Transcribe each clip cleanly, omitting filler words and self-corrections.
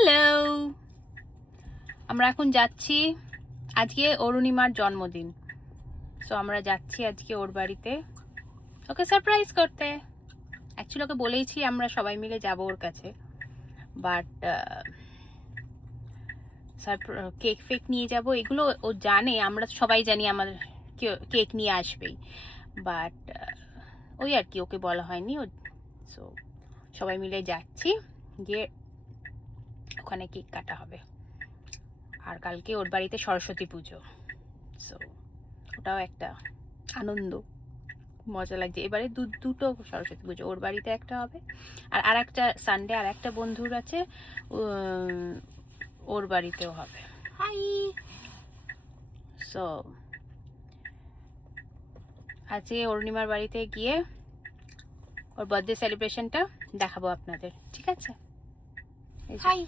Hello, আমরা এখন যাচ্ছি। আজকে অরুণিমার জন্মদিন, সো আমরা যাচ্ছি আজকে ওর বাড়িতে ওকে সারপ্রাইজ করতে। অ্যাকচুয়ালি ওকে বলেইছি আমরা সবাই মিলে যাব ওর কাছে, বাট কেক ফেক নিয়ে যাব এগুলো ও জানে, আমরা সবাই জানি আমাদের কেক নিয়ে আসবেই, বাট ওই আর কি ওকে বলা হয়নি। সো সবাই মিলে যাচ্ছি, গিয়ে ওখানে কেক কাটা হবে। আর কালকে ওর বাড়িতে সরস্বতী পুজো, সো ওটাও একটা আনন্দ, মজা লাগছে। এবারে দুটো সরস্বতী পুজো, ওর বাড়িতে একটা হবে আর একটা সানডে আর একটা বন্ধুর আছে, ওর বাড়িতেও হবে। হাই, সো আজকে অরুণিমার বাড়িতে গিয়ে ওর বার্থডে সেলিব্রেশনটা দেখাবো আপনাদের, ঠিক আছে? হাই,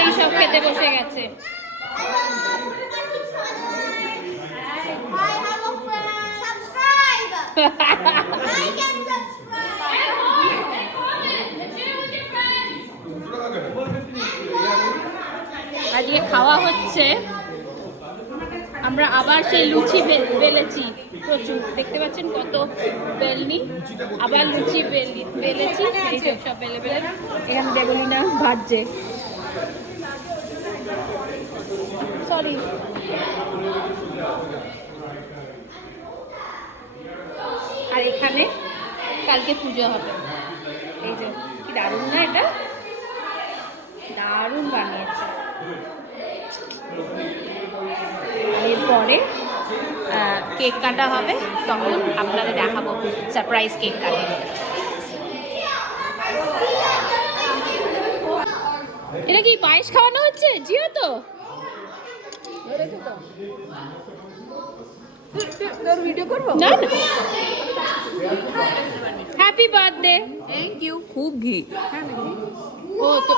এই সব খেতে বসে গেছে। আজকে খাওয়া হচ্ছে, আমরা আবার সেই লুচি বেলেছি, প্রচুর দেখতে পাচ্ছেন কত বেলনি, আবার লুচি বেলেছি। এই সব বেলে এখানে বেগুলিনা ভাজছে, সরি। আর এখানে কালকে পুজো হবে। এই যে কি দারুণ না, এটা দারুণ বানিয়েছে। এরপরে কেক কাটা হবে, তখন আপনাদের দেখাবো সারপ্রাইজ কেক কাটিং। এটা কি পায়েস খাওয়ানো হচ্ছে? জিও তো ভিডিও করবো না, হ্যাপি বার্থডে। Thank you. খুব ঘি। ও তো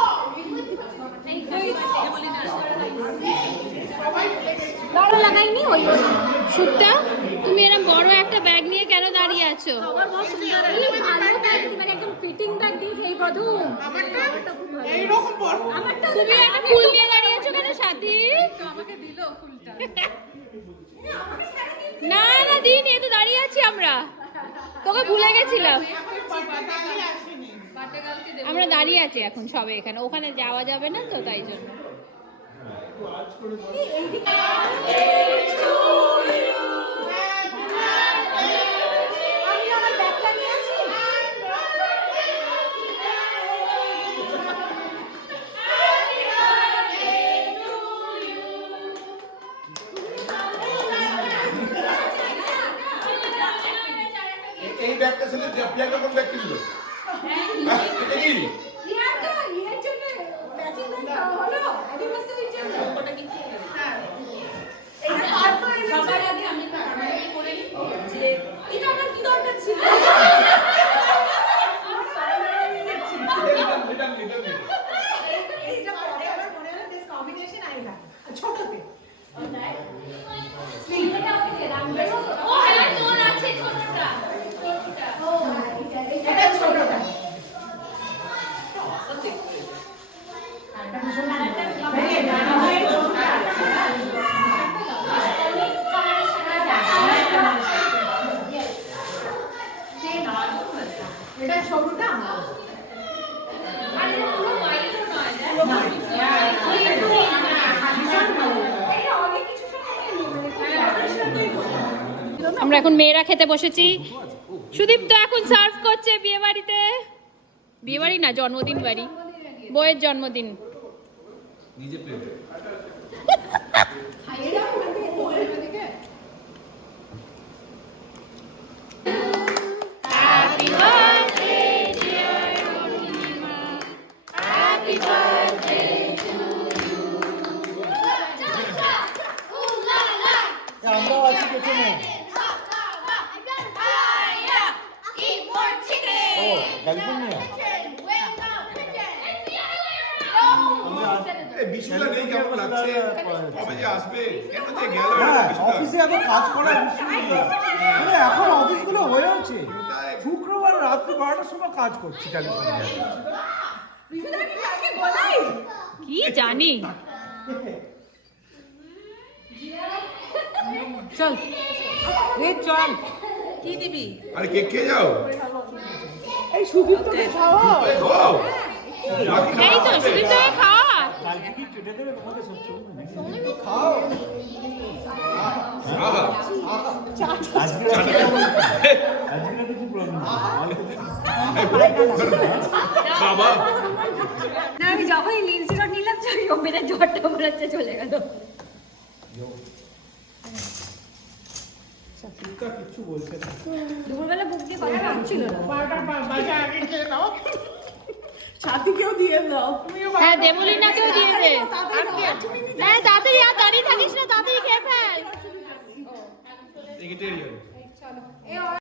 বড় লাগাইনি ওই সুক্তা, তুমি এরকম বড় একটা ব্যাগ নিয়ে কেন দাঁড়িয়ে আছো? আমার বড় সুন্দর ভালো ব্যাগ, মানে একদম ফিটিং ব্যাগ দিয়েছে এই প্রথম। আমারটা এই রকম বড়। আমারটা তুমি একটা ফুল নিয়ে দাঁড়িয়ে আছো কেন সাথী? তো আমাকে দিল ফুলটা। না না দিন, এই তো দাঁড়িয়ে আছি আমরা, তোকে ভুলে গেছিলাম। আমরা দাঁড়িয়ে আছি এখন সবে এখানে, ওখানে যাওয়া যাবে না তো, তাই জন্য। এই ব্যাগটা ছেলে প্রিয়াঙ্কা কোন ব্যাগ কিনলো? এটা কি? প্রিয়াঙ্কা এর জন্য ম্যাচিং ব্যাগ হলো অ্যানিভার্সারির জন্য। ওটা কি ঠিক আছে? হ্যাঁ, এটা সবার আগে আমি কারমানি করে নিই যে এটা আমার কি দরকার ছিল। এটা পরে আমার মনে হলো দিস কম্বিনেশন আইলা ছোটতে। এটা ওকে রামবে। ও হ্যাঁ, তোর আছে ছোটটা। এটা ছোটটা। এটা ছোটটা। আমরা এখন মেয়েরা খেতে বসেছি। সুদীপ তো এখন সার্ভ করছে বিয়ে বাড়িতে, বিয়ে বাড়ি না, জন্মদিন বাড়ি, বইয়ের জন্মদিন। নিজে plate Happy birthday dear Orunima, happy birthday to you. আমরাও আছি পেছনে। ও ক্যালিফোর্নিয়া। এই বিশুলা নেই, কেমন লাগছে? কবে যে আসবে? কেন যে গেল? হ্যাঁ, অফিসে এত কাজ করার বিষয় নেই। এখন অফিসগুলো হয়ে আছে। তাই শুক্রবার রাত্রি 12টার সময় কাজ করছি ক্যালিফোর্নিয়ায়। বিভুদা কি কাকে বলাই? কি জানি চল রে চল কি দিবি? আরে কেক খেয়ে যাও। এই সুদীপ তোকে খাওয়া এই খাও। এই তো সুদীপ তোকে খাওয়া কালকে কি কেটে দেবে তোমাদের সব চলবে খাও। আজকে কিছু প্রবলেম বাবা না আমি যখনই লিনসিরট নিলাম ও মেরে জ্বরটা মরাচ্ছে চলে গেল। কিছু বলছে না। দুপুরবেলা বুক দিয়ে কথা হচ্ছিল না। ছাতিকেও দিয়ে দাও। হ্যাঁ দেবলীনাকেও দিয়ে দে হ্যাঁ তাড়াতাড়ি আর দাঁড়িয়ে থাকিস না তাড়াতাড়ি খেয়ে ফেল